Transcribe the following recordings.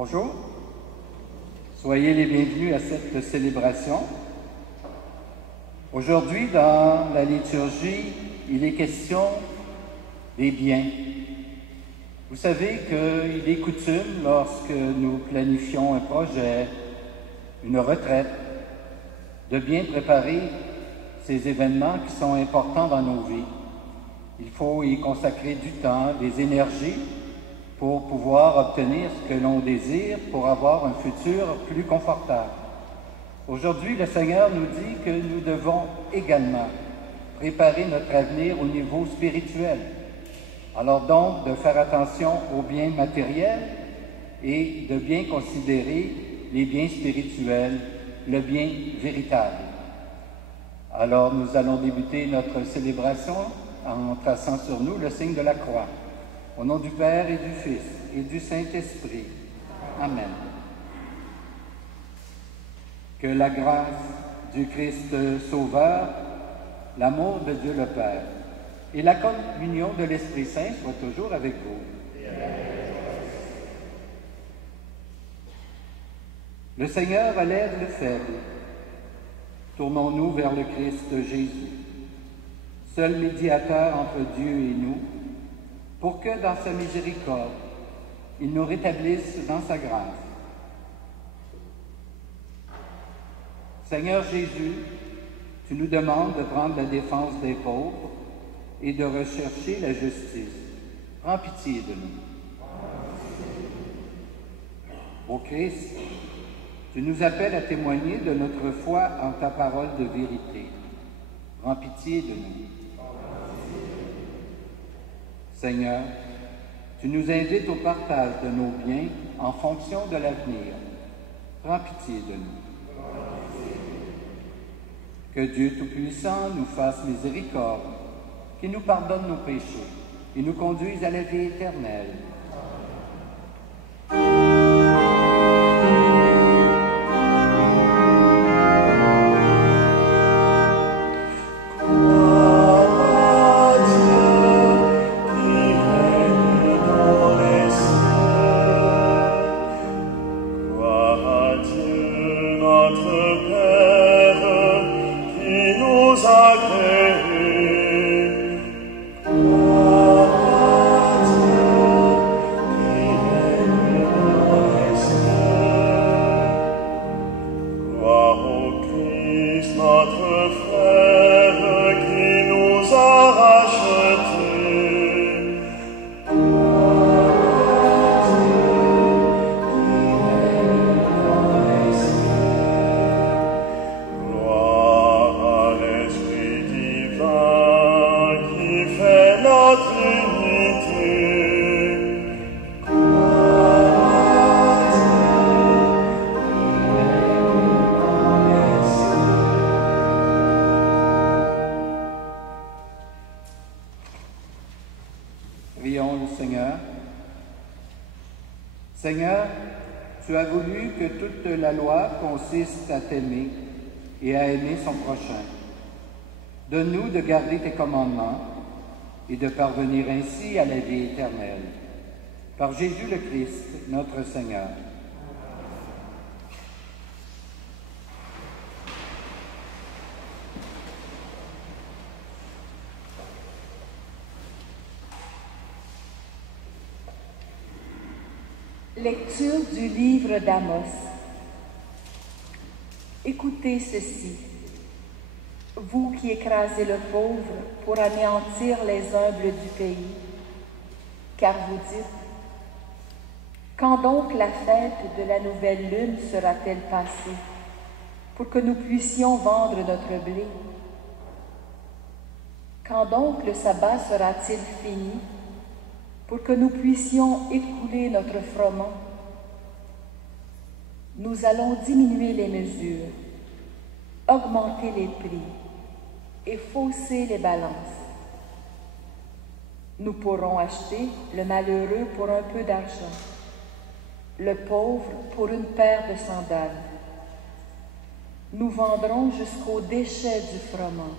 Bonjour, soyez les bienvenus à cette célébration. Aujourd'hui, dans la liturgie, il est question des biens. Vous savez qu'il est coutume, lorsque nous planifions un projet, une retraite, de bien préparer ces événements qui sont importants dans nos vies. Il faut y consacrer du temps, des énergies, pour pouvoir obtenir ce que l'on désire, pour avoir un futur plus confortable. Aujourd'hui, le Seigneur nous dit que nous devons également préparer notre avenir au niveau spirituel. Alors donc, de faire attention aux biens matériels et de bien considérer les biens spirituels, le bien véritable. Alors, nous allons débuter notre célébration en traçant sur nous le signe de la croix. Au nom du Père et du Fils et du Saint-Esprit. Amen. Que la grâce du Christ Sauveur, l'amour de Dieu le Père et la communion de l'Esprit Saint soient toujours avec vous. Le Seigneur allège le faible. Tournons-nous vers le Christ Jésus, seul médiateur entre Dieu et nous, pour que, dans sa miséricorde, il nous rétablisse dans sa grâce. Seigneur Jésus, tu nous demandes de prendre la défense des pauvres et de rechercher la justice. Prends pitié de nous. Ô Christ, tu nous appelles à témoigner de notre foi en ta parole de vérité. Prends pitié de nous. Seigneur, tu nous invites au partage de nos biens en fonction de l'avenir. Prends pitié de nous. Que Dieu Tout-Puissant nous fasse miséricorde, qu'il nous pardonne nos péchés et nous conduise à la vie éternelle. Prions le Seigneur. Seigneur, tu as voulu que toute la loi consiste à t'aimer et à aimer son prochain. Donne-nous de garder tes commandements et de parvenir ainsi à la vie éternelle. Par Jésus le Christ, notre Seigneur. Lecture du livre d'Amos. Écoutez ceci, vous qui écrasez le pauvre pour anéantir les humbles du pays, car vous dites, quand donc la fête de la nouvelle lune sera-t-elle passée, pour que nous puissions vendre notre blé? Quand donc le sabbat sera-t-il fini, pour que nous puissions écouler notre froment? Nous allons diminuer les mesures, augmenter les prix et fausser les balances. Nous pourrons acheter le malheureux pour un peu d'argent, le pauvre pour une paire de sandales. Nous vendrons jusqu'au déchet du froment.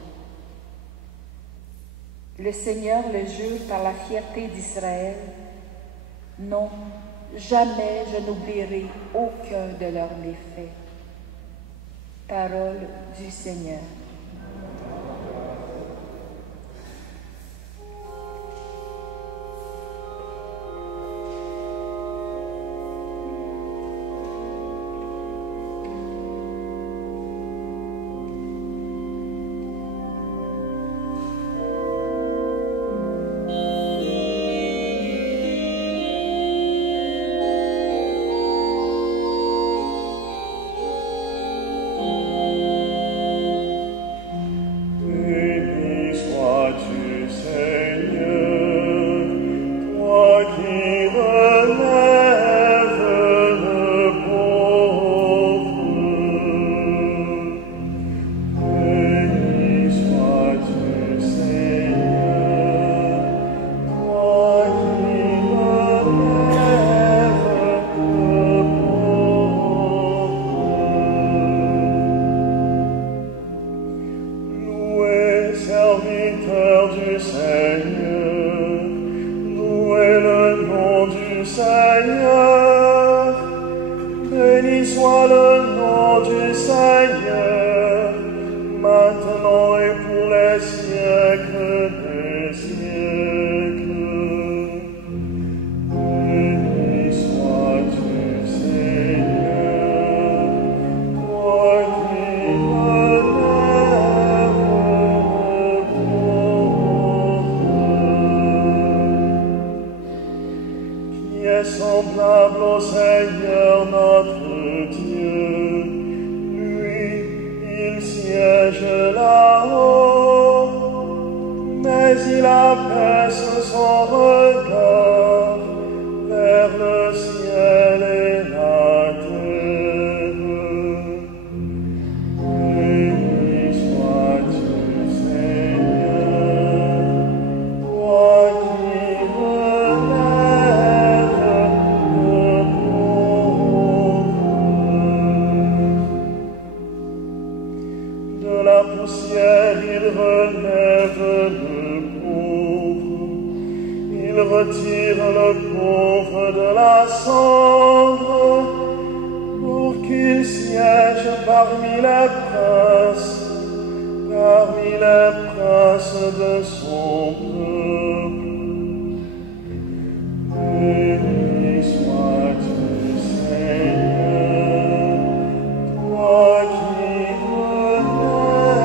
Le Seigneur le jure par la fierté d'Israël. Non, jamais je n'oublierai aucun de leurs méfaits. Parole du Seigneur. Semblable au Seigneur notre Dieu, lui, il siège là-haut, mais il abaisse son regard vers le ciel et la terre. Béni sois-tu, Seigneur, toi qui relèves de la poussière, il relève le pauvre, il retire le pauvre de la cendre, pour qu'il siège parmi les princes de son peuple. Béni sois-tu, Seigneur, toi qui relèves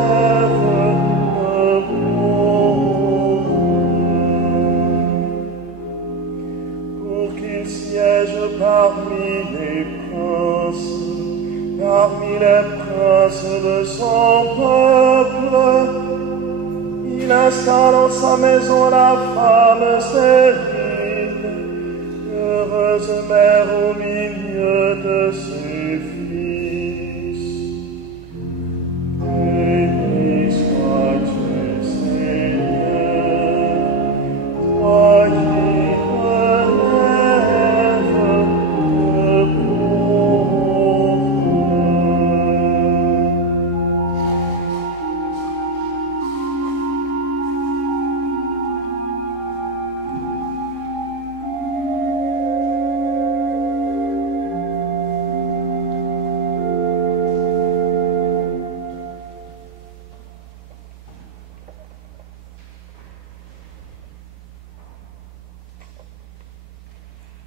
le pauvre, pour qu'il siège parmi les princes de son peuple. Il installe en sa maison la femme stérile, heureuse mère au milieu de ses fils. Béni sois-tu, Seigneur, toi qui relèves le pauvre.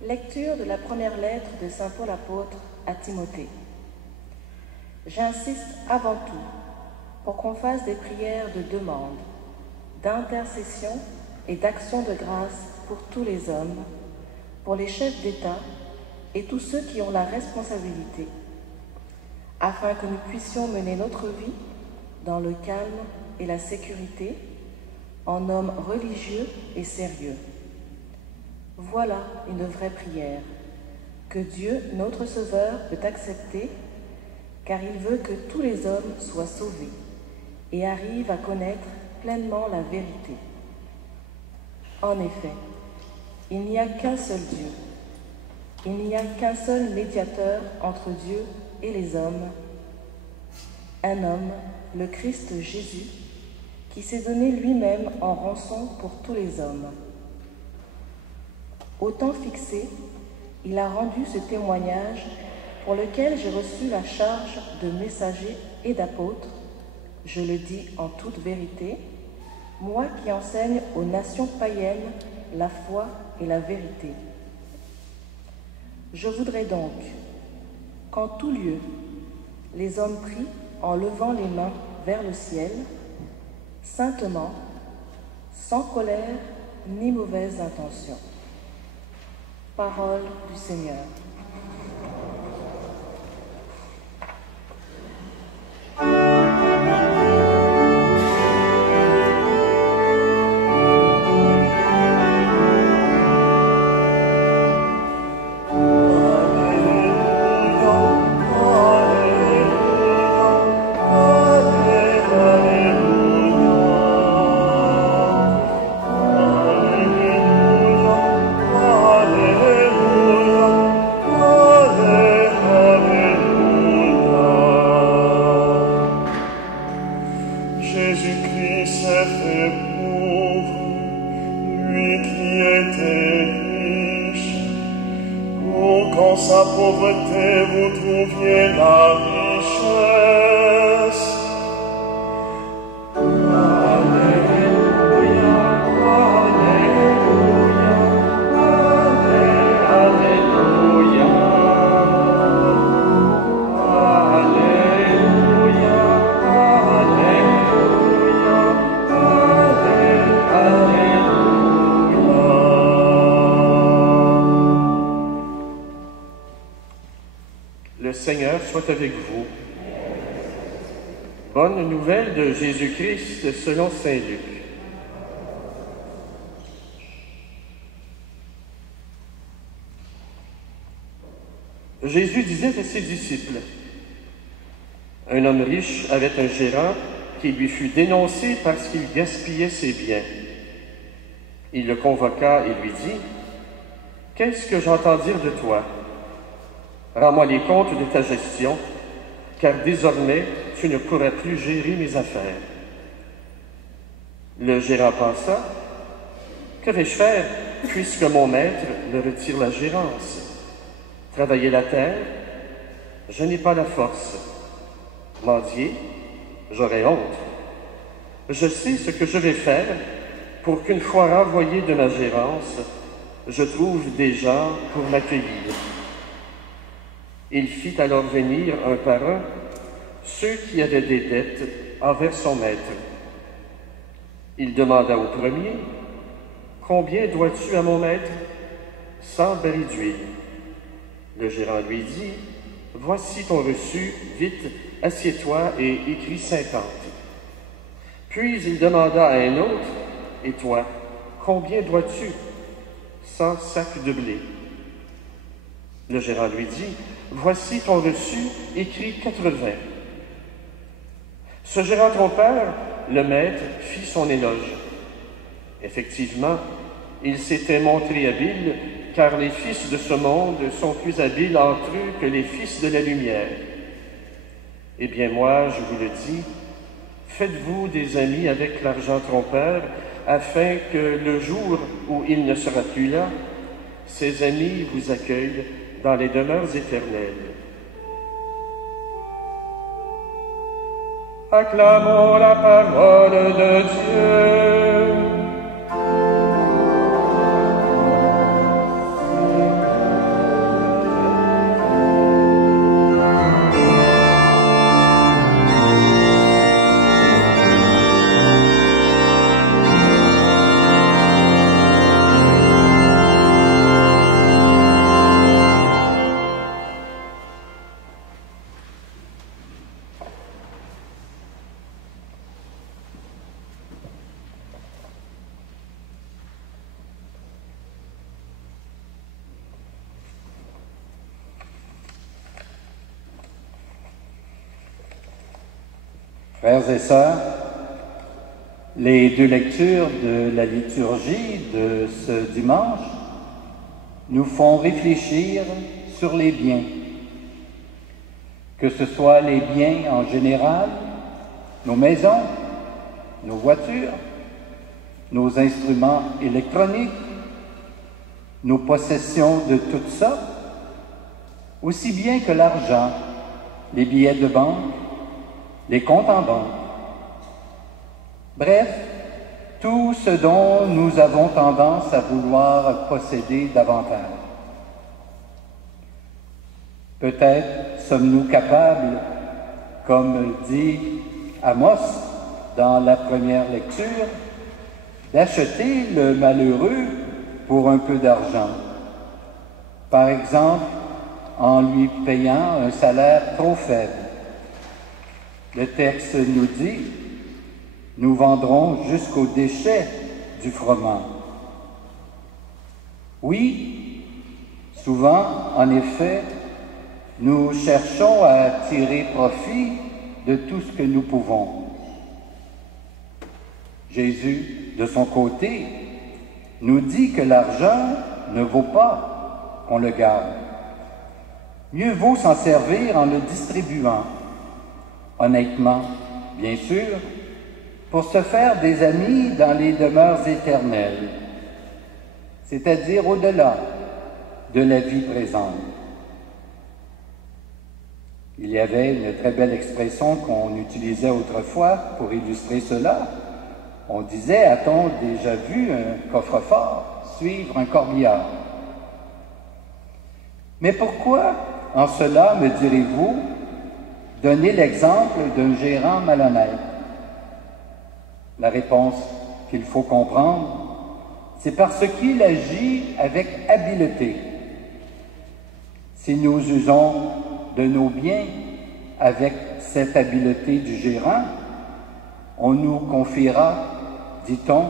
Lecture de la première lettre de saint Paul apôtre à Timothée. J'insiste avant tout pour qu'on fasse des prières de demande, d'intercession et d'action de grâce pour tous les hommes, pour les chefs d'État et tous ceux qui ont la responsabilité, afin que nous puissions mener notre vie dans le calme et la sécurité, en hommes religieux et sérieux. Voilà une vraie prière que Dieu, notre Sauveur, peut accepter, car il veut que tous les hommes soient sauvés et arrivent à connaître pleinement la vérité. En effet, il n'y a qu'un seul Dieu, il n'y a qu'un seul médiateur entre Dieu et les hommes, un homme, le Christ Jésus, qui s'est donné lui-même en rançon pour tous les hommes. Au temps fixé, il a rendu ce témoignage pour lequel j'ai reçu la charge de messager et d'apôtre, je le dis en toute vérité, moi qui enseigne aux nations païennes la foi et la vérité. Je voudrais donc qu'en tout lieu, les hommes prient en levant les mains vers le ciel, saintement, sans colère ni mauvaise intention. Parole du Seigneur. Le Seigneur soit avec vous. Bonne nouvelle de Jésus-Christ selon saint Luc. Jésus disait à ses disciples, « Un homme riche avait un gérant qui lui fut dénoncé parce qu'il gaspillait ses biens. Il le convoqua et lui dit, « Qu'est-ce que j'entends dire de toi? Rends-moi les comptes de ta gestion, car désormais tu ne pourras plus gérer mes affaires. » Le gérant pensa, « Que vais-je faire puisque mon maître me retire la gérance? Travailler la terre, je n'ai pas la force. Mendier, j'aurai honte. Je sais ce que je vais faire pour qu'une fois renvoyé de ma gérance, je trouve des gens pour m'accueillir. » Il fit alors venir un par un ceux qui avaient des dettes envers son maître. Il demanda au premier, « Combien dois-tu à mon maître? 100 barils d'huile. » Le gérant lui dit, « Voici ton reçu, vite, assieds-toi et écris 50. » Puis il demanda à un autre, « Et toi, combien dois-tu? 100 sacs de blé. » Le gérant lui dit, « Voici ton reçu, écrit 80. » Ce gérant trompeur, le maître, fit son éloge. Effectivement, il s'était montré habile, car les fils de ce monde sont plus habiles entre eux que les fils de la lumière. Eh bien moi, je vous le dis, faites-vous des amis avec l'argent trompeur, afin que le jour où il ne sera plus là, ses amis vous accueillent dans les demeures éternelles. Acclamons la parole de Dieu. Frères et sœurs, les deux lectures de la liturgie de ce dimanche nous font réfléchir sur les biens, que ce soit les biens en général, nos maisons, nos voitures, nos instruments électroniques, nos possessions de toutes sortes, aussi bien que l'argent, les billets de banque, les comptes en banque. Bref, tout ce dont nous avons tendance à vouloir posséder davantage. Peut-être sommes-nous capables, comme dit Amos dans la première lecture, d'acheter le malheureux pour un peu d'argent. Par exemple, en lui payant un salaire trop faible. Le texte nous dit, nous vendrons jusqu'au déchet du froment. Oui, souvent, en effet, nous cherchons à tirer profit de tout ce que nous pouvons. Jésus, de son côté, nous dit que l'argent ne vaut pas qu'on le garde. Mieux vaut s'en servir en le distribuant, honnêtement, bien sûr, pour se faire des amis dans les demeures éternelles, c'est-à-dire au-delà de la vie présente. Il y avait une très belle expression qu'on utilisait autrefois pour illustrer cela. On disait, a-t-on déjà vu un coffre-fort suivre un corbillard? Mais pourquoi, en cela, me direz-vous, donner l'exemple d'un gérant malhonnête? La réponse qu'il faut comprendre, c'est parce qu'il agit avec habileté. Si nous usons de nos biens avec cette habileté du gérant, on nous confiera, dit-on,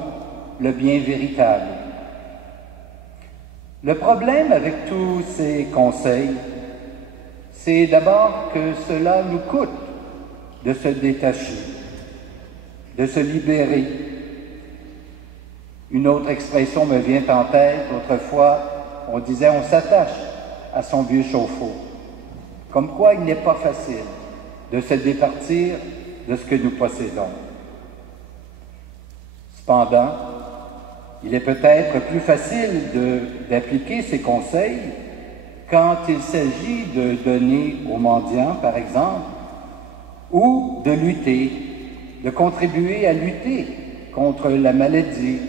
le bien véritable. Le problème avec tous ces conseils, c'est d'abord que cela nous coûte de se détacher, de se libérer. Une autre expression me vient en tête. Autrefois, on disait on s'attache à son vieux chauffe-eau. Comme quoi il n'est pas facile de se départir de ce que nous possédons. Cependant, il est peut-être plus facile d'appliquer ces conseils quand il s'agit de donner aux mendiants, par exemple, ou de lutter, de contribuer à lutter contre la maladie,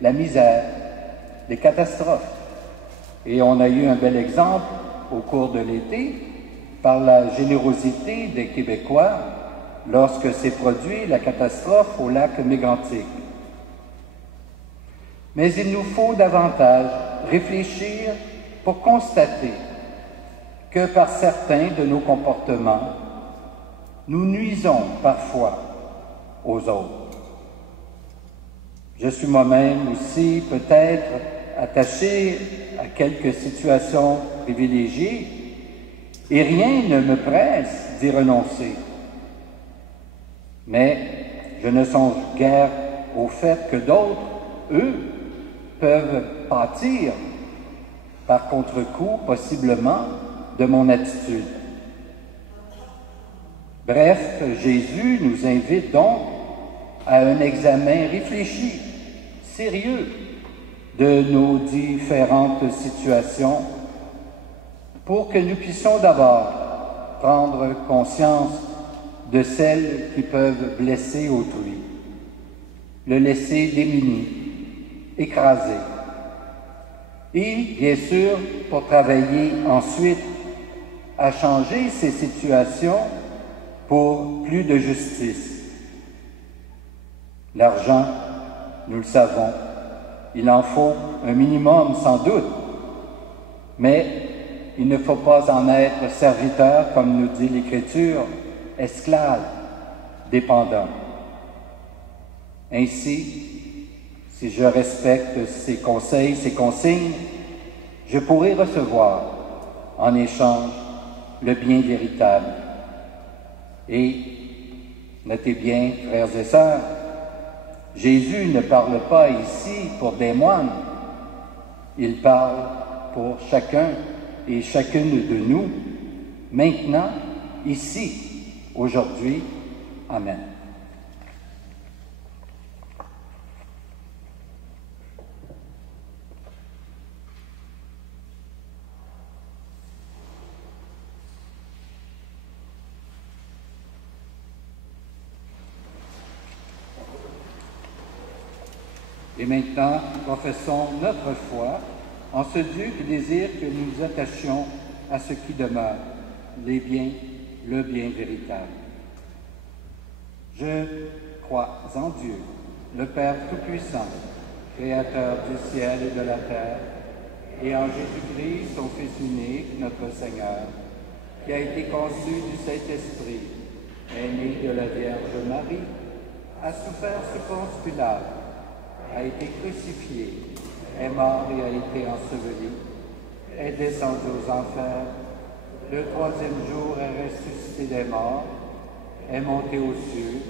la misère, les catastrophes. Et on a eu un bel exemple au cours de l'été par la générosité des Québécois lorsque s'est produite la catastrophe au lac Mégantic. Mais il nous faut davantage réfléchir pour constater que par certains de nos comportements, nous nuisons parfois aux autres. Je suis moi-même aussi peut-être attaché à quelques situations privilégiées et rien ne me presse d'y renoncer. Mais je ne songe guère au fait que d'autres, eux, peuvent pâtir par contre-coup, possiblement, de mon attitude. Bref, Jésus nous invite donc à un examen réfléchi, sérieux, de nos différentes situations pour que nous puissions d'abord prendre conscience de celles qui peuvent blesser autrui, le laisser démuni, écrasé. Et, bien sûr, pour travailler ensuite à changer ces situations pour plus de justice. L'argent, nous le savons, il en faut un minimum sans doute, mais il ne faut pas en être serviteur, comme nous dit l'Écriture, esclave, dépendant. Ainsi, si je respecte ces conseils, ces consignes, je pourrai recevoir en échange le bien véritable. Et, notez bien, frères et sœurs, Jésus ne parle pas ici pour des moines, il parle pour chacun et chacune de nous, maintenant, ici, aujourd'hui. Amen. Et maintenant, professons notre foi en ce Dieu qui désire que nous nous attachions à ce qui demeure, les biens, le bien véritable. Je crois en Dieu, le Père Tout-Puissant, Créateur du ciel et de la terre, et en Jésus-Christ, son Fils unique, notre Seigneur, qui a été conçu du Saint-Esprit, est né de la Vierge Marie, a souffert sous Ponce Pilate, a été crucifié, est mort et a été enseveli, est descendu aux enfers, le troisième jour est ressuscité des morts, est monté aux cieux,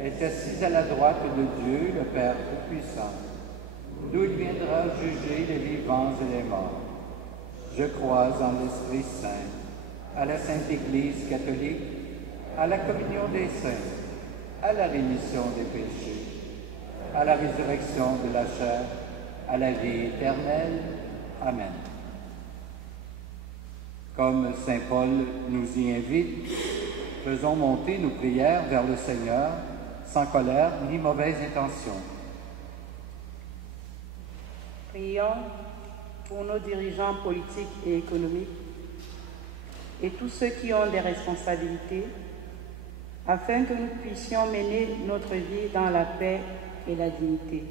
est assis à la droite de Dieu, le Père Tout-Puissant, d'où il viendra juger les vivants et les morts. Je crois en l'Esprit Saint, à la Sainte Église catholique, à la communion des saints, à la rémission des péchés, à la résurrection de la chair, à la vie éternelle. Amen. Comme saint Paul nous y invite, faisons monter nos prières vers le Seigneur sans colère ni mauvaise intention. Prions pour nos dirigeants politiques et économiques et tous ceux qui ont des responsabilités, afin que nous puissions mener notre vie dans la paix et la dignité.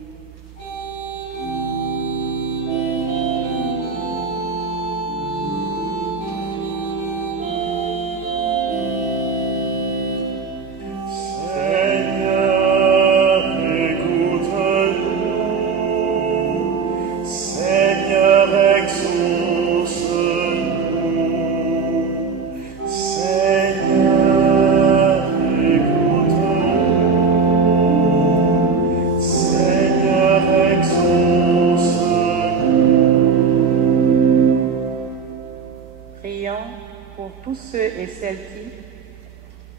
Et celles qui,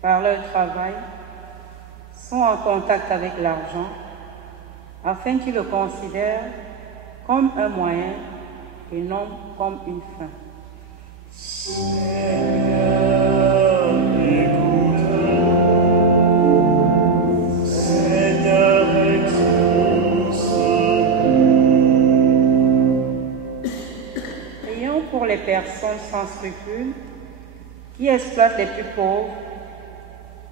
par leur travail, sont en contact avec l'argent, afin qu'ils le considèrent comme un moyen et non comme une fin. Seigneur, écoute-nous. Seigneur, exauce-nous. Prions pour les personnes sans scrupules qui exploitent les plus pauvres,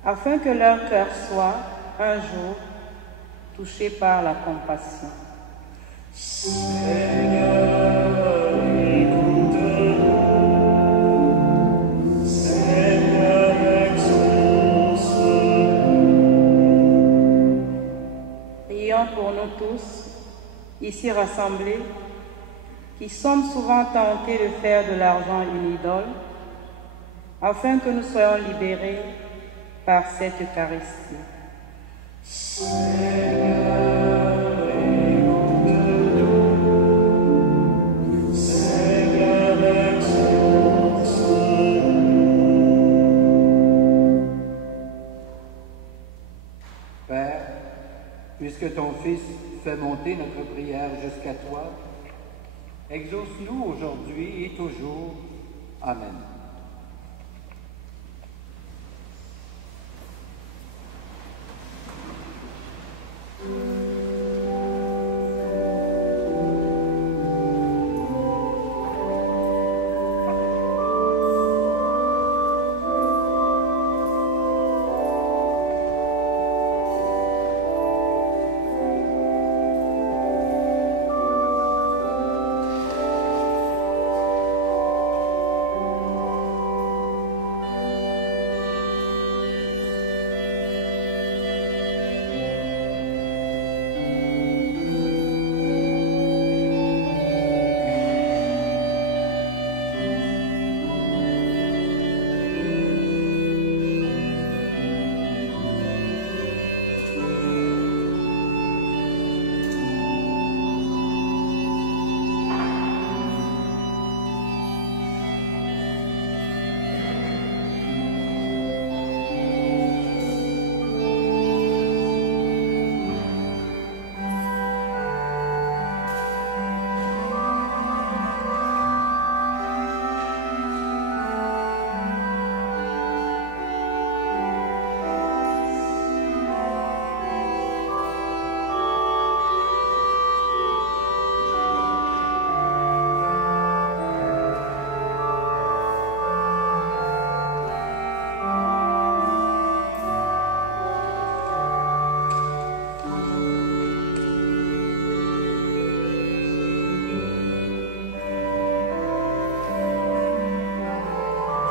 afin que leur cœur soit, un jour, touché par la compassion. Seigneur, écoute-nous. Seigneur, exauce-nous. Prions pour nous tous, ici rassemblés, qui sommes souvent tentés de faire de l'argent une idole, afin que nous soyons libérés par cette Eucharistie. Seigneur, écoute-nous. Seigneur, exauce-nous. Père, puisque ton Fils fait monter notre prière jusqu'à toi, exauce-nous aujourd'hui et toujours. Amen.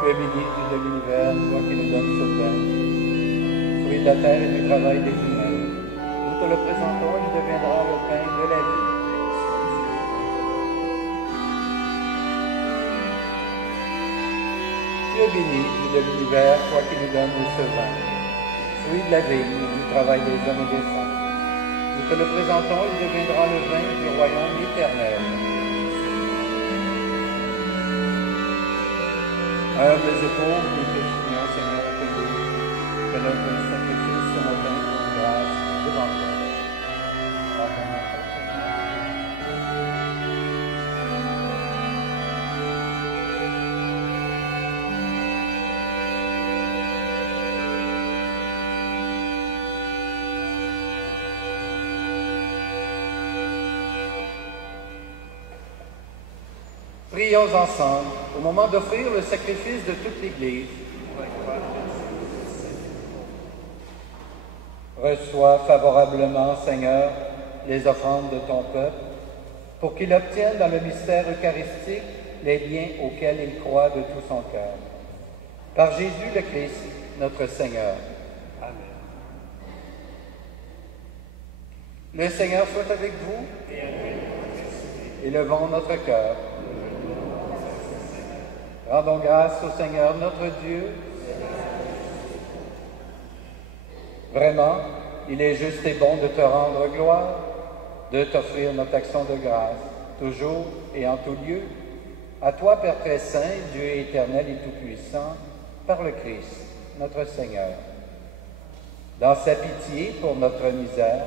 Tu es béni de l'univers, toi qui nous donnes ce pain, fruit de la terre et du travail des humains. Nous te le présentons, il deviendra le pain de la vie. Tu es béni de l'univers, toi qui nous donnes ce vin, fruit de la vigne et du travail des hommes et des femmes. Nous te le présentons, il deviendra le vin du royaume éternel. Humbles et pauvres, nous te supplions, Seigneur, que notre sacrifice ce matin pour grâce devant toi. Amen. Prions ensemble au moment d'offrir le sacrifice de toute l'Église. Reçois favorablement, Seigneur, les offrandes de ton peuple, pour qu'il obtienne dans le mystère eucharistique les biens auxquels il croit de tout son cœur. Par Jésus le Christ, notre Seigneur. Amen. Le Seigneur soit avec vous. Élevons notre cœur. Rendons grâce au Seigneur notre Dieu. Vraiment, il est juste et bon de te rendre gloire, de t'offrir notre action de grâce, toujours et en tout lieu. À toi, Père très saint, Dieu éternel et tout-puissant, par le Christ, notre Seigneur. Dans sa pitié pour notre misère,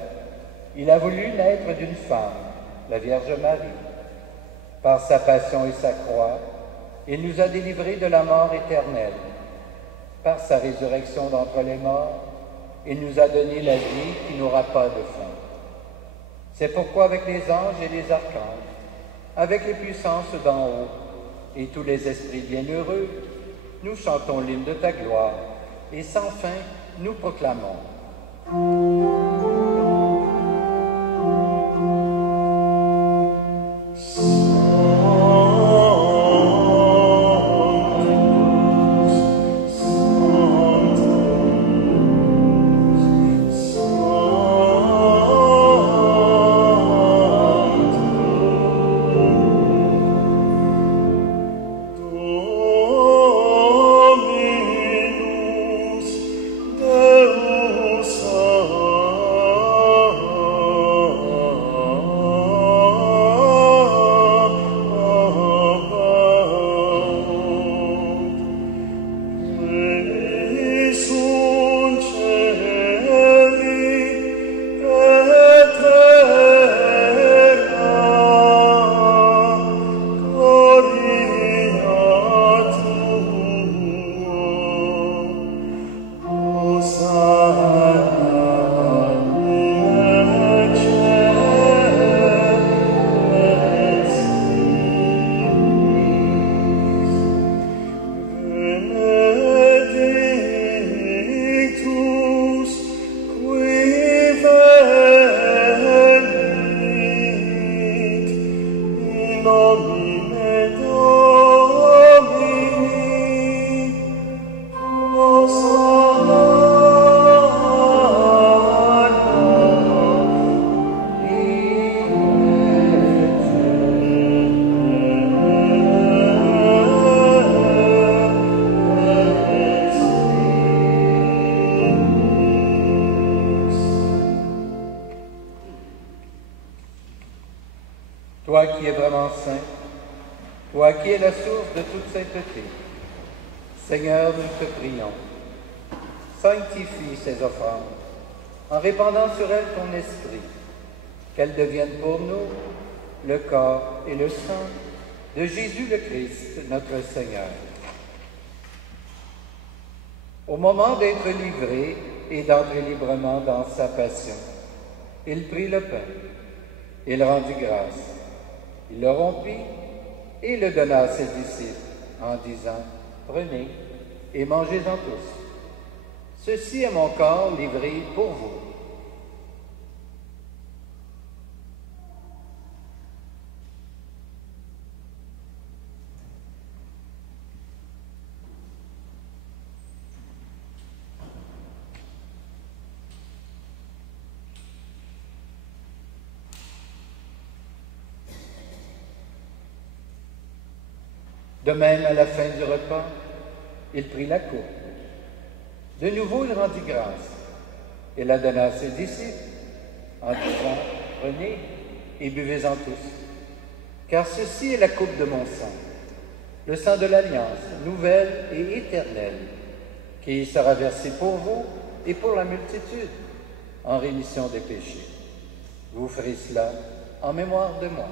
il a voulu naître d'une femme, la Vierge Marie. Par sa passion et sa croix, il nous a délivrés de la mort éternelle. Par sa résurrection d'entre les morts, il nous a donné la vie qui n'aura pas de fin. C'est pourquoi avec les anges et les archanges, avec les puissances d'en haut et tous les esprits bienheureux, nous chantons l'hymne de ta gloire et sans fin nous proclamons. Toi qui es vraiment saint, toi qui es la source de toute sainteté, Seigneur, nous te prions, sanctifie ces offrandes en répandant sur elles ton esprit, qu'elles deviennent pour nous le corps et le sang de Jésus le Christ, notre Seigneur. Au moment d'être livré et d'entrer librement dans sa passion, il prit le pain, il rendit grâce, il le rompit et le donna à ses disciples en disant « Prenez et mangez-en tous. Ceci est mon corps livré pour vous. » De même, à la fin du repas, il prit la coupe. De nouveau, il rendit grâce et la donna à ses disciples en disant, « Prenez et buvez-en tous, car ceci est la coupe de mon sang, le sang de l'alliance, nouvelle et éternelle, qui sera versé pour vous et pour la multitude en rémission des péchés. Vous ferez cela en mémoire de moi. »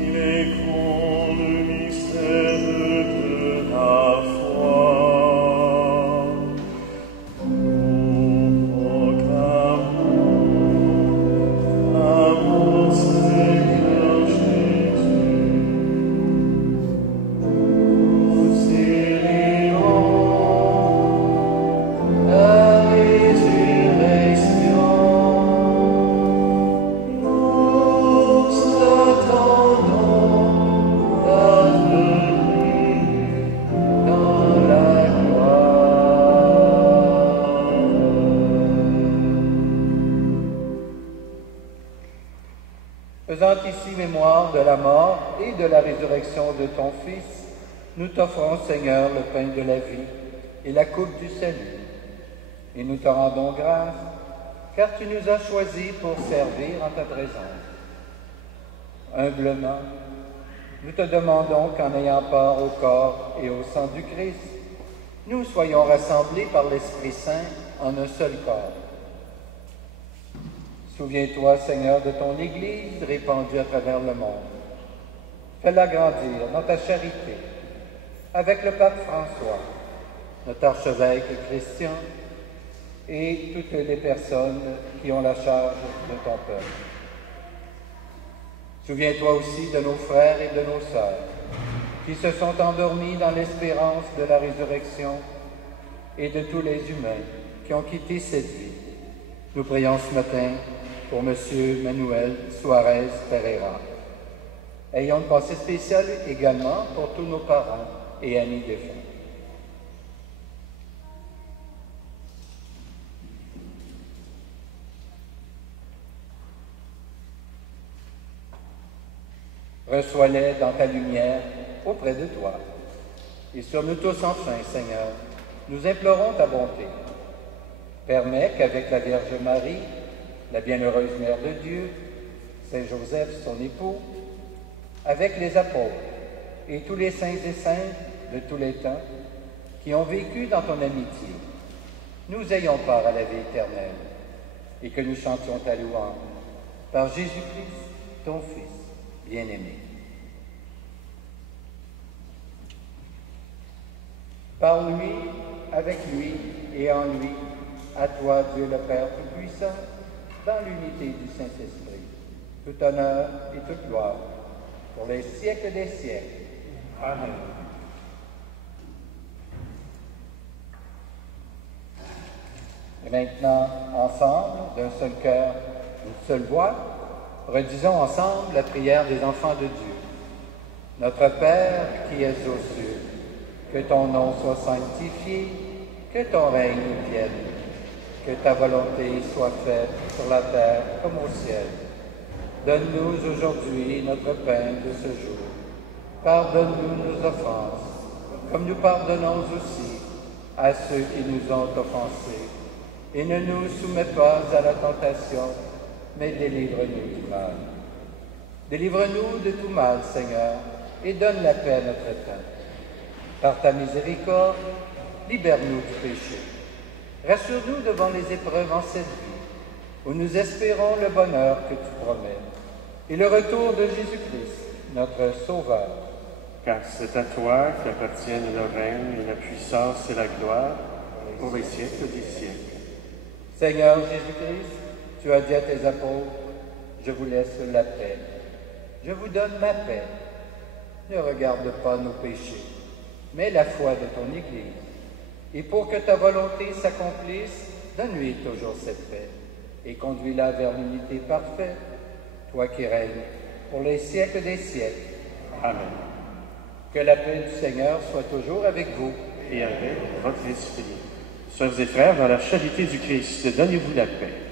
Il est grand le mystère de la foi. Nous proclamons à mon Seigneur Jésus. Nous célébrons la résurrection. Nous attendons ta venue dans la gloire. Faisant ici mémoire de la mort et de la résurrection de ton Fils, nous t'offrons, Seigneur, le pain de la vie et la coupe du salut. Et nous te rendons grâce, car tu nous as choisis pour servir en ta présence. Humblement, nous te demandons qu'en ayant part au corps et au sang du Christ, nous soyons rassemblés par l'Esprit Saint en un seul corps. Souviens-toi, Seigneur, de ton Église répandue à travers le monde. Fais-la grandir dans ta charité, avec le pape François, notre archevêque Christian, et toutes les personnes qui ont la charge de ton peuple. Souviens-toi aussi de nos frères et de nos sœurs qui se sont endormis dans l'espérance de la résurrection et de tous les humains qui ont quitté cette vie. Nous prions ce matin pour M. Manuel Suarez Pereira. Ayons une pensée spéciale également pour tous nos parents et amis défunts. Reçois-les dans ta lumière auprès de toi. Et sur nous tous enfin, Seigneur, nous implorons ta bonté. Permets qu'avec la Vierge Marie, la bienheureuse Mère de Dieu, Saint Joseph, son époux, avec les apôtres et tous les saints et saintes de tous les temps qui ont vécu dans ton amitié, nous ayons part à la vie éternelle et que nous chantions ta louange par Jésus-Christ, ton Fils bien-aimé. Par lui, avec lui et en lui, à toi, Dieu le Père Tout-Puissant, dans l'unité du Saint-Esprit, tout honneur et toute gloire, pour les siècles des siècles. Amen. Et maintenant, ensemble, d'un seul cœur, une seule voix, redisons ensemble la prière des enfants de Dieu. Notre Père qui es aux cieux, que ton nom soit sanctifié, que ton règne vienne, que ta volonté soit faite sur la terre comme au ciel. Donne-nous aujourd'hui notre pain de ce jour. Pardonne-nous nos offenses, comme nous pardonnons aussi à ceux qui nous ont offensés. Et ne nous soumets pas à la tentation, mais délivre-nous du mal. Délivre-nous de tout mal, Seigneur, et donne la paix à notre temps. Par ta miséricorde, libère-nous du péché. Rassure-nous devant les épreuves en cette vie, où nous espérons le bonheur que tu promets, et le retour de Jésus-Christ, notre Sauveur. Car c'est à toi qu'appartiennent le règne et la puissance et la gloire pour les siècles des siècles. Seigneur Jésus-Christ, tu as dit à tes apôtres, je vous laisse la paix. Je vous donne ma paix. Ne regarde pas nos péchés, mais la foi de ton Église. Et pour que ta volonté s'accomplisse, Donne-lui toujours cette paix et conduis-la vers l'unité parfaite, toi qui règnes pour les siècles des siècles. Amen. Que la paix du Seigneur soit toujours avec vous. Et avec votre esprit. Sœurs et frères, dans la charité du Christ, donnez-vous la paix.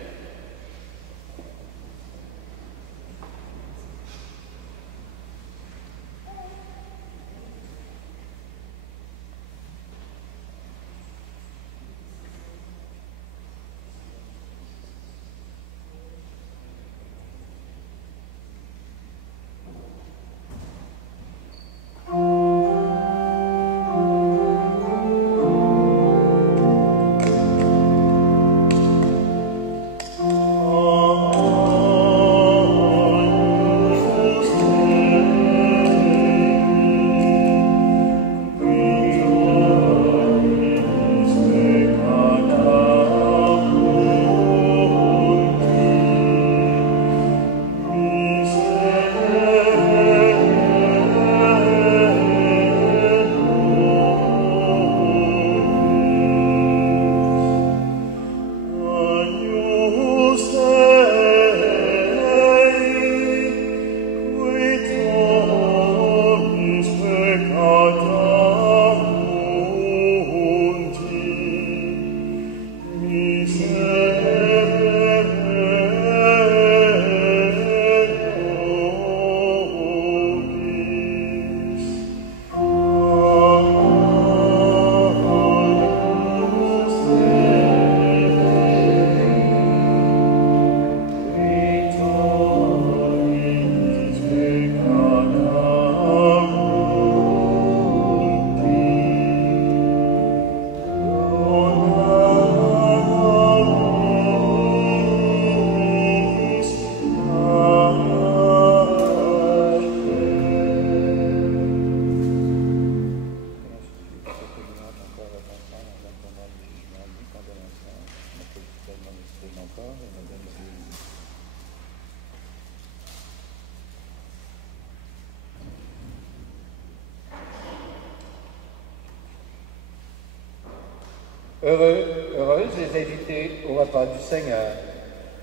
Heureuses les invités au repas du Seigneur.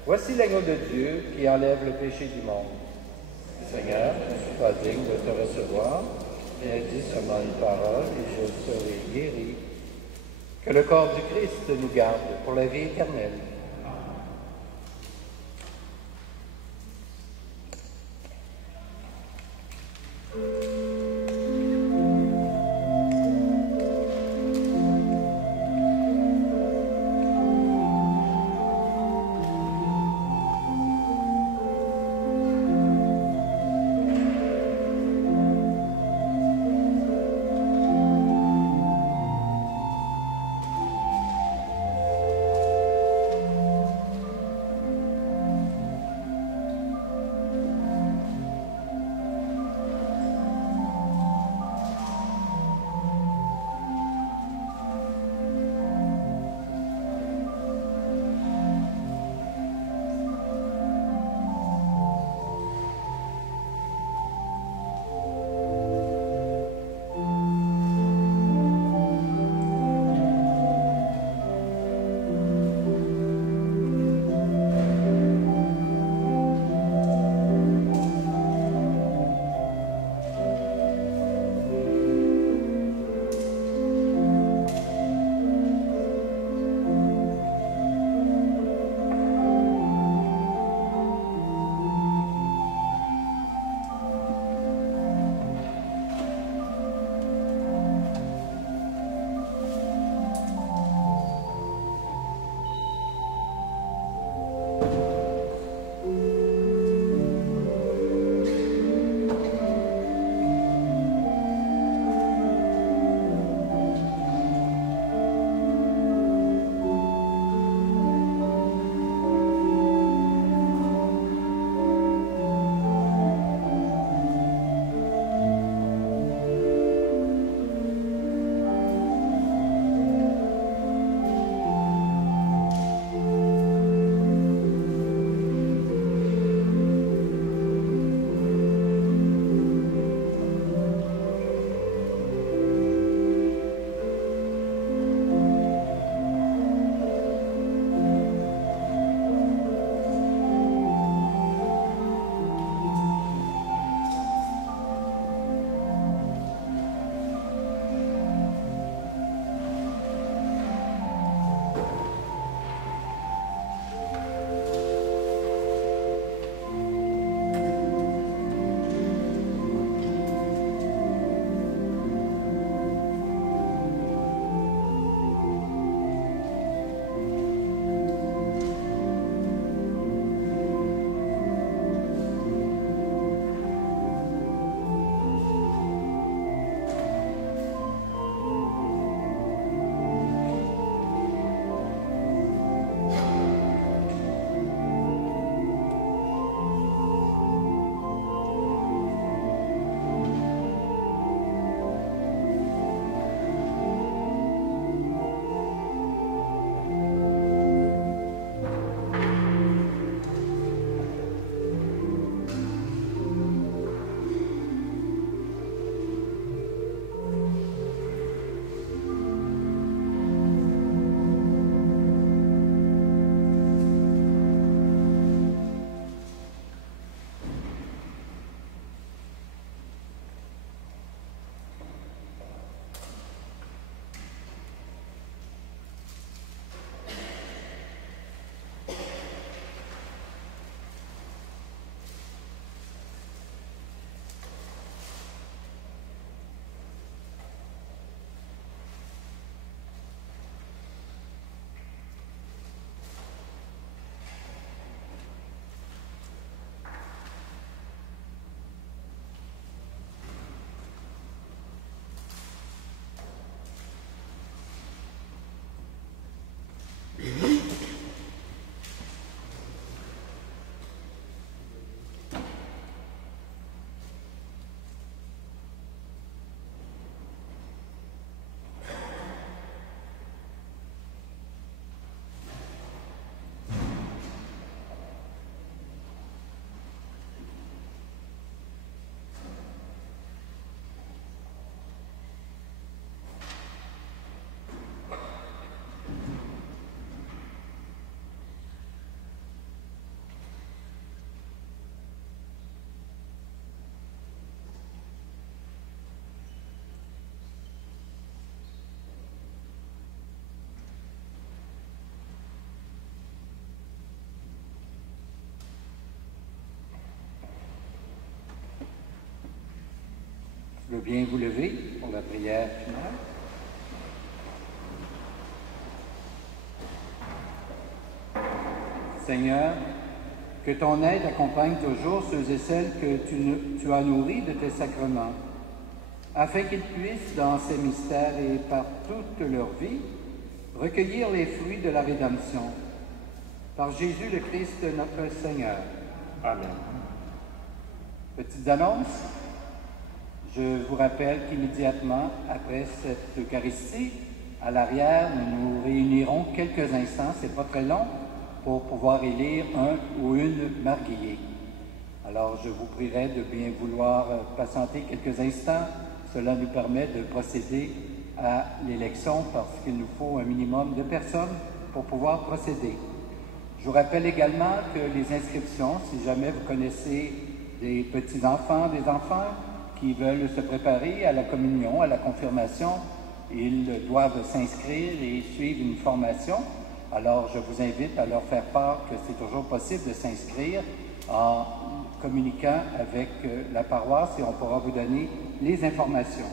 Voici l'agneau de Dieu qui enlève le péché du monde. Seigneur, je ne suis pas digne de te recevoir, mais dis seulement une parole et je serai guéri. Que le corps du Christ nous garde pour la vie éternelle. Je veux bien vous lever pour la prière finale. Seigneur, que ton aide accompagne toujours ceux et celles que tu as nourris de tes sacrements, afin qu'ils puissent, dans ces mystères et par toute leur vie, recueillir les fruits de la rédemption. Par Jésus le Christ, notre Seigneur. Amen. Petites annonces. Je vous rappelle qu'immédiatement après cette Eucharistie, à l'arrière, nous nous réunirons quelques instants, c'est pas très long, pour pouvoir élire un ou une marguillier. Alors, je vous prierai de bien vouloir patienter quelques instants. Cela nous permet de procéder à l'élection parce qu'il nous faut un minimum de personnes pour pouvoir procéder. Je vous rappelle également que les inscriptions, si jamais vous connaissez des petits-enfants, des enfants qui veulent se préparer à la communion, à la confirmation, ils doivent s'inscrire et suivre une formation. Alors, je vous invite à leur faire part que c'est toujours possible de s'inscrire en communiquant avec la paroisse et on pourra vous donner les informations.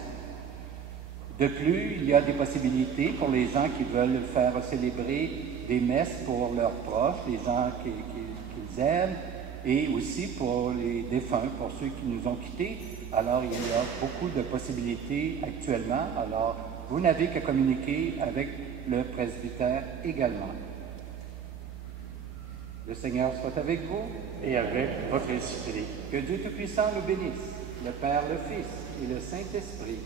De plus, il y a des possibilités pour les gens qui veulent faire célébrer des messes pour leurs proches, les gens qu'ils aiment, et aussi pour les défunts, pour ceux qui nous ont quittés. Alors, il y a beaucoup de possibilités actuellement. Alors, vous n'avez qu'à communiquer avec le presbytère également. Le Seigneur soit avec vous. Et avec votre esprit. Que Dieu Tout-Puissant nous bénisse, le Père, le Fils et le Saint-Esprit.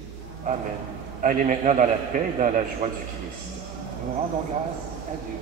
Amen. Allez maintenant dans la paix et dans la joie du Christ. Nous rendons grâce à Dieu.